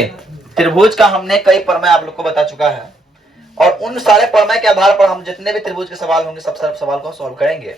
त्रिभुज का हमने कई प्रमेय आप लोग को बता चुका है और उन सारे प्रमेय के आधार पर हम जितने भी त्रिभुज के सवाल होंगे सब सवाल को सॉल्व करेंगे।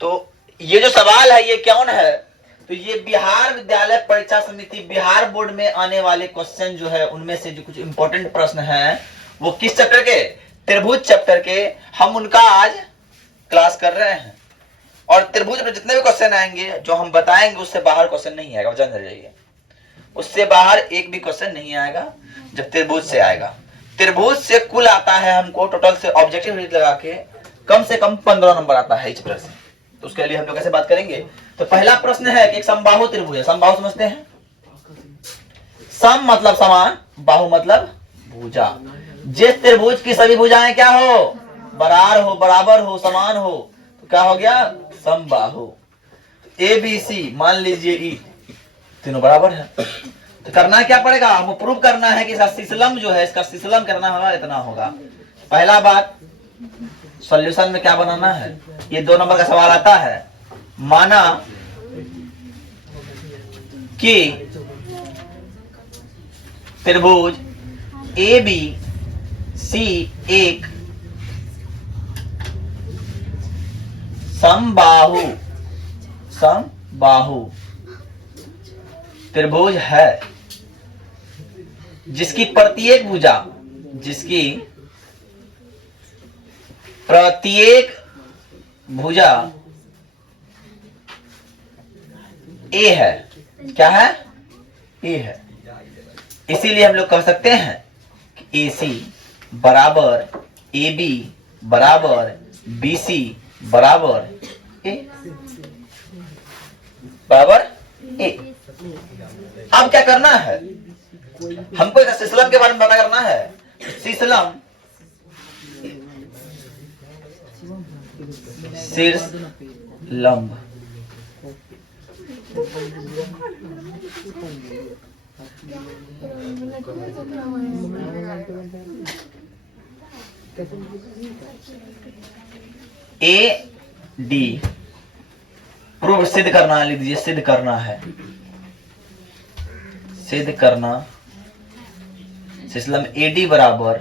तो ये जो सवाल है ये कौन है, तो ये बिहार विद्यालय परीक्षा समिति बिहार बोर्ड में आने वाले क्वेश्चन जो है उनमें से जो कुछ इंपॉर्टेंट प्रश्न हैं वो किस चैप्टर के, त्रिभुज चैप्टर के, हम उनका आज क्लास कर रहे हैं। और त्रिभुज में जितने भी क्वेश्चन आएंगे जो हम बताएंगे उससे बाहर क्वेश्चन नहीं आएगा, जान जाइए, उससे बाहर एक भी क्वेश्चन नहीं आएगा जब त्रिभुज से आएगा। त्रिभुज से कुल आता है हमको टोटल से ऑब्जेक्टिव लगा के कम से कम 15 नंबर आता है इस प्रश्न से। तो उसके लिए हम लोग कैसे बात करेंगे, तो पहला प्रश्न है कि एक समबाहु त्रिभुज है। समबाहु समझते हैं, सम मतलब समान, बाहु मतलब भुजा। जिस त्रिभुज की सभी भुजाएं क्या हो, बराबर हो, समान हो, तो क्या हो गया, समबाहु। ए बी सी मान लीजिए ई तीनों बराबर है, तो करना क्या पड़ेगा, हमको प्रूव करना है कि इसका सिसलम जो है, इसका सिसलम करना होगा, इतना होगा। पहला बात, सॉल्यूशन में क्या बनाना है, ये 2 नंबर का सवाल आता है। माना कि त्रिभुज ए बी सी एक समबाहु त्रिभुज है जिसकी प्रत्येक भुजा ए है। क्या है, ए है। इसीलिए हम लोग कह सकते हैं कि ए सी बराबर ए बी बराबर बी सी बराबर ए। अब क्या करना है, हमको इस सिसलम के बारे में पता करना है। सिसलम शीर्ष लंब, ए डी प्रूफ सिद्ध करना, लीजिए सिद्ध करना सिस्लम ए डी बराबर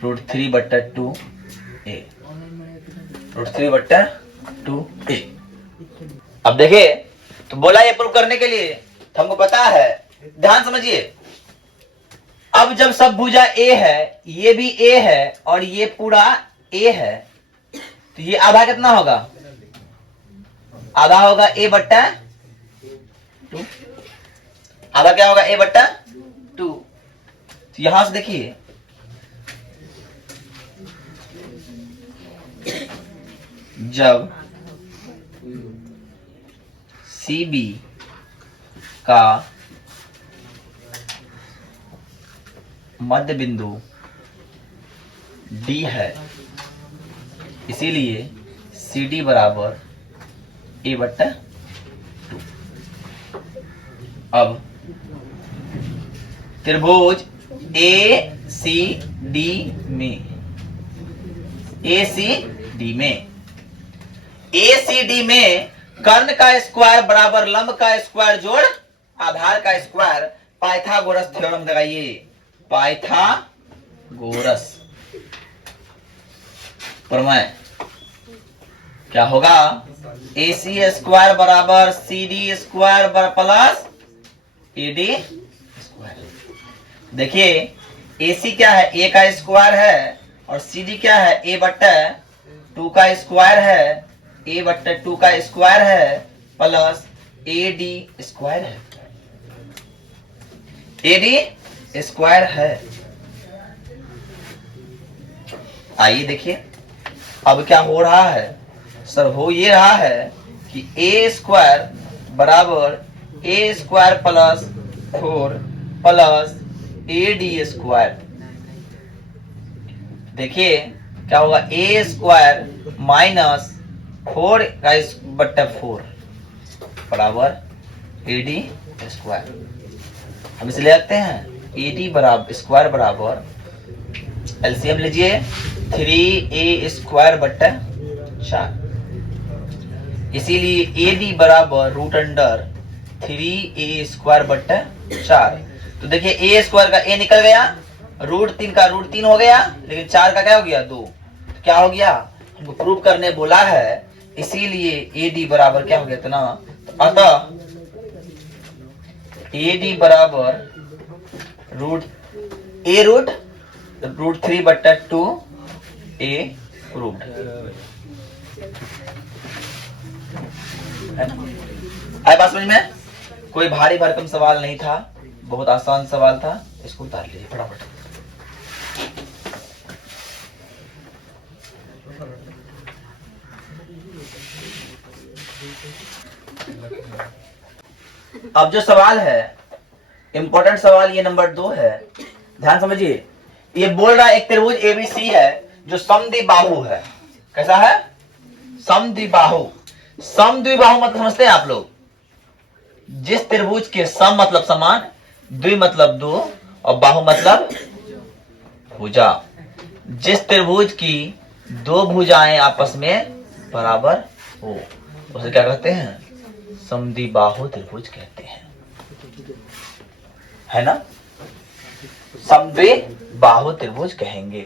√3/2 ए, √3/2 ए। अब देखिए, तो बोला ये प्रूफ करने के लिए, तो हमको पता है, ध्यान समझिए। अब जब सब भुजा ए है, ये भी ए है और ये पूरा ए है, तो ये आधा कितना होगा, आधा होगा a/2। आधा क्या होगा, a/2। तो यहां से देखिए, जब CB का मध्य बिंदु D है, इसीलिए CD बराबर a/2। अब त्रिभुज ACD में कर्ण का स्क्वायर बराबर लंब का स्क्वायर जोड़ आधार का स्क्वायर, पाइथागोरस थ्योरम लगाइए। पाइथागोरस प्रमेय क्या होगा, AC स्क्वायर बराबर CD square plus AD square. देखिए AC क्या है, A का स्क्वायर है, और CD क्या है, a/2 का स्क्वायर है, a/2 का स्क्वायर है प्लस AD स्क्वायर है, AD स्क्वायर है। आइए देखिए, अब क्या हो रहा है सर, हो ये रहा है कि a स्क्वायर बराबर a square plus 4 plus AD square. देखिए क्या होगा, a स्क्वायर माइनस 4/4 बराबर AD स्क्वायर। हम इसे ले सकते हैं, AD बराबर स्क्वायर बराबर, एलसीएम लीजिए, 3a स्क्वायर बट्टा 4, इसीलिए AD बराबर √3a स्क्वायर बट्टा 4। तो देखिए ए स्क्वायर का ए निकल गया, √3 का √3 हो गया, लेकिन 4 का क्या हो गया 2। तो क्या हो गया, हमको प्रूव करने बोला है, इसीलिए ए डी बराबर क्या हो गया इतना। तो अतः ए डी बराबर √3/2 ए प्रूव्ड है ना। आए बात समझ में? कोई भारी भरकम सवाल नहीं था, बहुत आसान सवाल था, इसको उतार लीजिए फटाफट। अब जो सवाल है इंपॉर्टेंट सवाल, ये नंबर 2 है, ध्यान समझिए। ये बोल रहा है एक त्रिभुज एबीसी है जो समद्विबाहु है। कैसा है? समद्विबाहु। समद्विबाहु मतलब समझते हैं आप लोग? जिस त्रिभुज के सम मतलब समान, द्वि मतलब दो, और बाहु मतलब भुजा। जिस त्रिभुज की दो भुजाएं आपस में बराबर हो उसे क्या कहते हैं? समद्विबाहु त्रिभुज कहते हैं, है ना। समद्विबाहु त्रिभुज कहेंगे।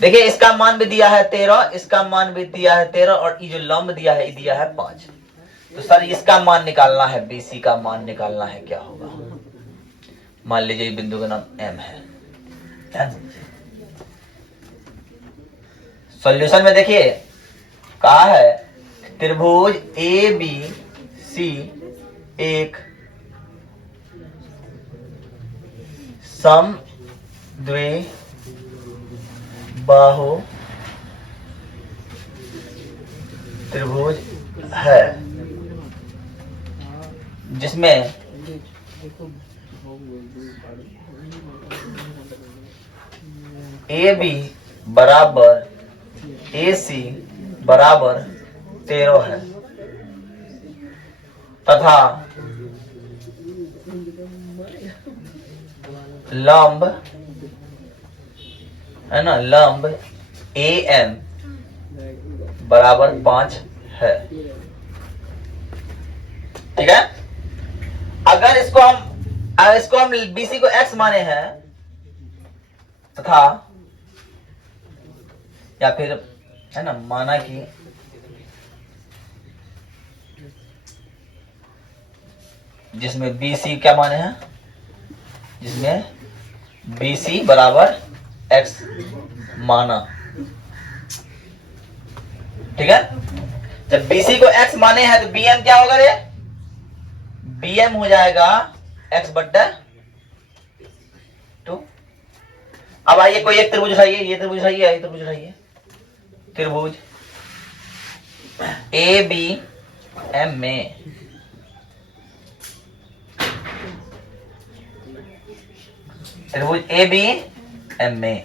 देखिए इसका मान भी दिया है 13, इसका मान भी दिया है 13, और ये जो लंब दिया है ये दिया है 5। तो सर इसका मान निकालना है, बीसी का मान निकालना है, क्या होगा? मान लीजिए बिंदु का नाम एम है। सॉल्यूशन में देखिए कहा है त्रिभुज ए बी सी एक समद्विबाहु त्रिभुज है जिसमें ए बी बराबर ए सी बराबर 13 है तथा लंब है ना, लंब ए एम बराबर 5 है। ठीक है। अगर इसको हम बीसी को x माने हैं तथा या फिर है ना माना कि जिसमें बीसी क्या माने हैं, जिसमें बीसी बराबर x माना। ठीक है। जब बीसी को x माने हैं तो bm क्या होगा रे? bm हो जाएगा x/2। अब आइए कोई एक त्रिभुज उठाइए, ये त्रिभुज उठाइए, ये त्रिभुज उठाइए। त्रिभुज ए बी एम में त्रिभुज ए बी एम में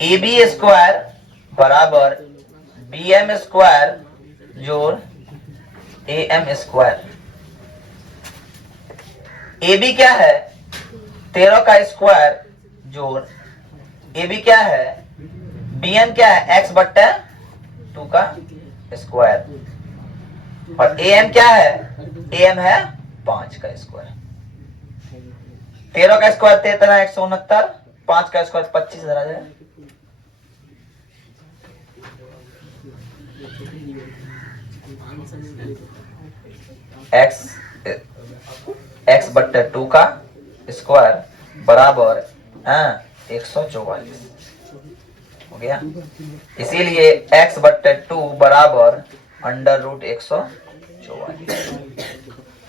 ए बी स्क्वायर बराबर बी एम स्क्वायर जोड़ A M square. A B क्या है? 13 का स्क्वायर जोड़ ए बी क्या है? बी एम क्या है? x/2 का स्क्वायर। और ए एम क्या है? ए एम है 5 का स्क्वायर। 13 का स्क्वायर 13 169, 5 का स्क्वायर 25 आ जाए। x/2 का स्क्वायर बराबर 144 हो गया। इसीलिए x/2 बराबर √144।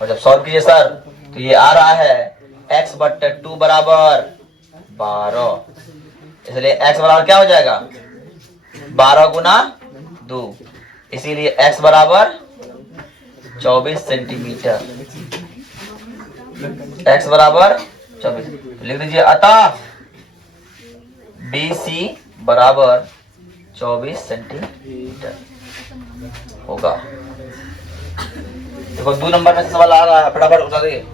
और जब सॉल्व कीजिए सर तो ये आ रहा है x/2 बराबर 12। इसलिए x बराबर क्या हो जाएगा? 12 गुना 2। इसीलिए x बराबर 24 सेंटीमीटर। x बराबर 24 लिख दीजिए। अतः BC बराबर 24 सेंटीमीटर होगा। देखो 2 नंबर में से सवाल आ रहा है, फटाफट उठा दीजिए।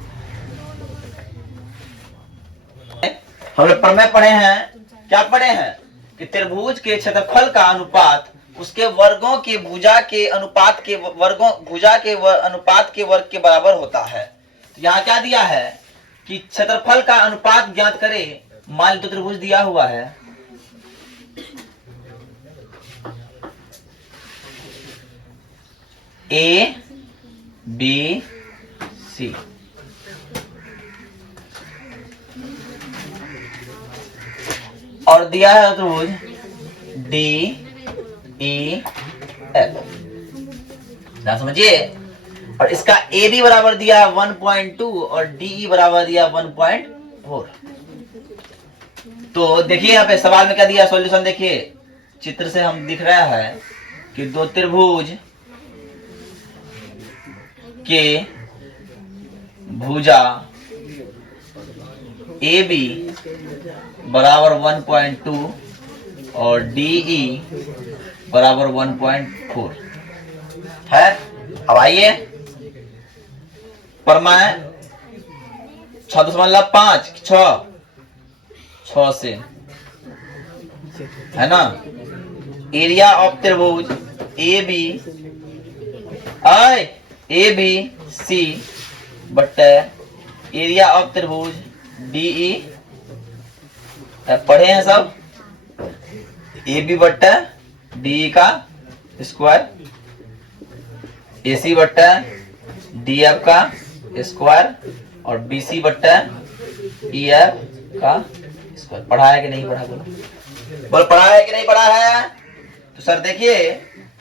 हम लोग प्रमेय पढ़े हैं, क्या पढ़े हैं? कि त्रिभुज के क्षेत्रफल का अनुपात उसके वर्गों के भुजा के अनुपात के वर्गों भुजा के अनुपात के वर्ग के बराबर होता है। तो यहाँ क्या दिया है कि क्षेत्रफल का अनुपात ज्ञात करें। मान लो त्रिभुज दिया हुआ है ए बी सी, और दिया है त्रिभुज डी ई एफ। समझिए, और इसका ए बी बराबर दिया है 1.2 और डी ई बराबर दिया 1.4। तो देखिए यहाँ पे सवाल में क्या दिया, सॉल्यूशन देखिए, चित्र से हम दिख रहा है कि दो त्रिभुज के भुजा ए बी बराबर 1.2 और डी ई बराबर 1.4 है। अब आइए परमाय 6.5 6 से है ना। एरिया ऑफ त्रिभुज ए बी सी बट्टे एरिया ऑफ त्रिभुज डी ई, पढ़े हैं सब, ए बी बट्टा डी ई का स्क्वायर, ए सी बट्टा डी एफ का स्क्वायर और बी सी बट्टा ई एफ का स्क्वायर। पढ़ा है कि नहीं पढ़ा, बोलो पढ़ा है कि नहीं पढ़ा है। तो सर देखिए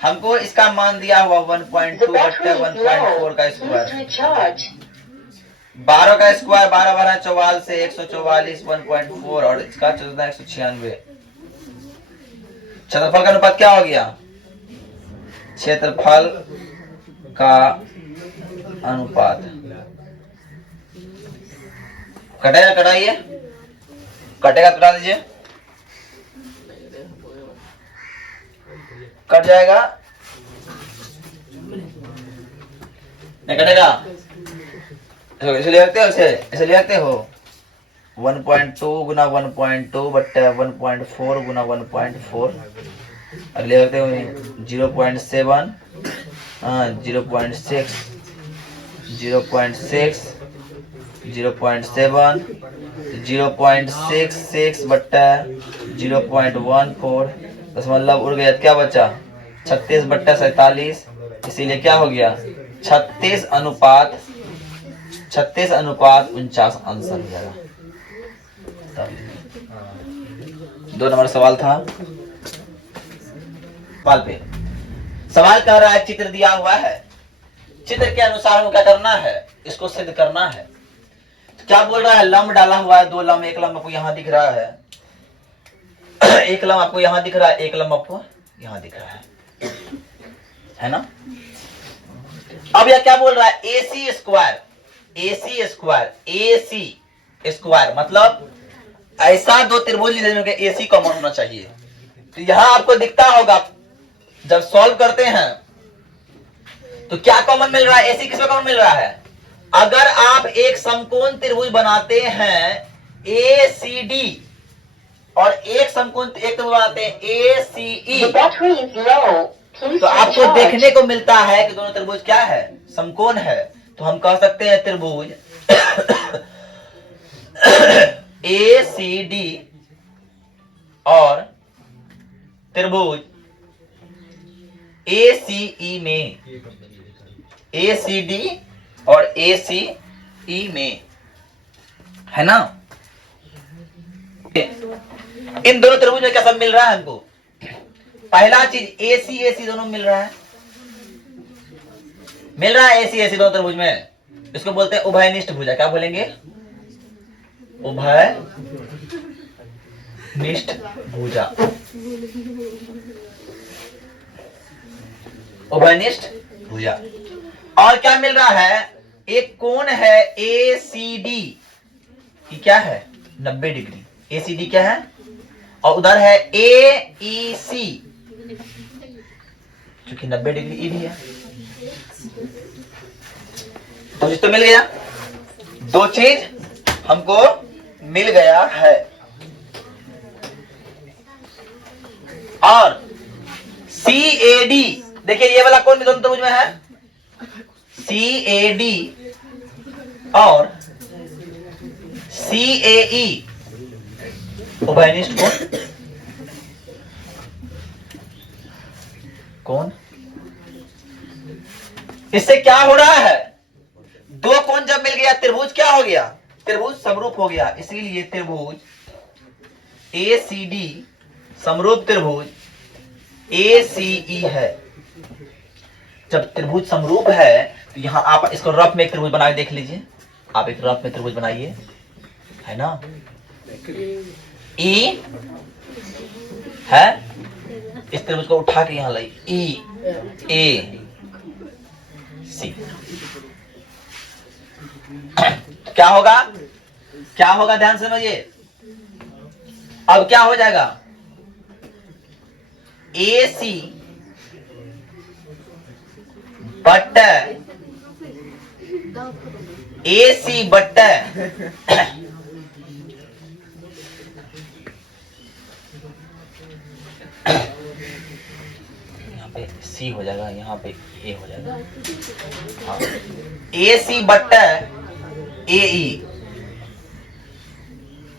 हमको इसका मान दिया हुआ 1.2 बट्टा 1.4 का स्क्वायर, 12 का स्क्वायर 12 12 44 से 144 1.4 और इसका 14 196। क्षेत्रफल का अनुपात क्या हो गया, क्षेत्रफल का अनुपात कटेगा, कटाइए, कटेगा कटा दीजिए, कट जाएगा नहीं कटेगा, इसे लिखते हो, इसे लिखते हो 1.2 गुना 1.2 बट्टा 1.4 गुना 1.4, अगले लिखते हो 0.7 0.6 0.6 0.7 0.66 बट्टा 0.14, दशमलव उड़ गया, क्या बचा 36 बट्टा 47, इसीलिए क्या हो गया 36 अनुपात 49 आंसर हो जाएगा। 2 नंबर सवाल था। सवाल पे सवाल कह रहा है चित्र दिया हुआ है, चित्र के अनुसार हमको क्या करना है, इसको सिद्ध करना है। तो क्या बोल रहा है, लंब डाला हुआ है, 2 लंब, एक लंब आपको यहाँ दिख रहा है, एक लंब आपको यहाँ दिख रहा है, एक लंब आपको यहाँ दिख रहा है ना। अब यह क्या बोल रहा है, AC स्क्वायर मतलब ऐसा 2 त्रिभुज जिनमें AC कॉमन होना चाहिए। तो यहां आपको दिखता होगा जब सॉल्व करते हैं तो क्या कॉमन मिल रहा है, AC किसमें कॉमन मिल रहा है। अगर आप एक समकोण त्रिभुज बनाते हैं ACD और एक समकोण त्रिभुज बनाते हैं ACE, तो आपको देखने को मिलता है कि दोनों त्रिभुज क्या है, समकोण है। तो हम कह सकते हैं त्रिभुज ACD और त्रिभुज ACE में, ACD और ACE में, है ना। इन दोनों त्रिभुज में क्या सब मिल रहा है हमको, पहला चीज AC दोनों मिल रहा है, AC दोनों त्रिभुज में, इसको बोलते हैं उभयनिष्ठ भुजा। क्या बोलेंगे, उभयनिष्ठ भुजा, उभयनिष्ठ भुजा। और क्या मिल रहा है, एक कोण है ACD की क्या है 90 डिग्री, ACD क्या है, और उधर है AEC क्योंकि 90 डिग्री ई भी है। तो चीज तो मिल गया, 2 चीज हमको मिल गया है। और CAD, देखिए ये वाला कौन दोनों त्रिभुज में है, CAD और CAE उभयनिष्ठ कौन, इससे क्या हो रहा है, दो कोण जब मिल गया त्रिभुज क्या हो गया, त्रिभुज समरूप हो गया। इसीलिए त्रिभुज ACD समरूप त्रिभुज ACE है। जब त्रिभुज समरूप है तो यहां आप इसको रफ में एक त्रिभुज बना के देख लीजिए, आप एक रफ में त्रिभुज बनाइए, है ना, E है, इस त्रिभुज को उठा के यहां लाइए, EAC, क्या होगा, क्या होगा, ध्यान से समझिए। अब क्या हो जाएगा, AC बट्टा AC बट्टा यहाँ पे C हो जाएगा, यहाँ पे A हो जाएगा, हाँ, AC बट्टा AE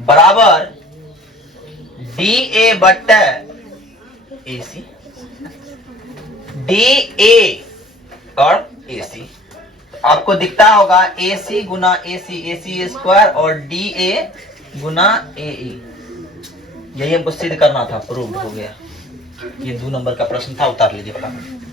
बराबर DA बट्टा AC, DA और AC। आपको दिखता होगा AC गुना AC, AC स्क्वायर और DA गुना AE, यही हमको सिद्ध करना था, प्रूव हो गया। ये 2 नंबर का प्रश्न था, उतार लीजिए फटाफट।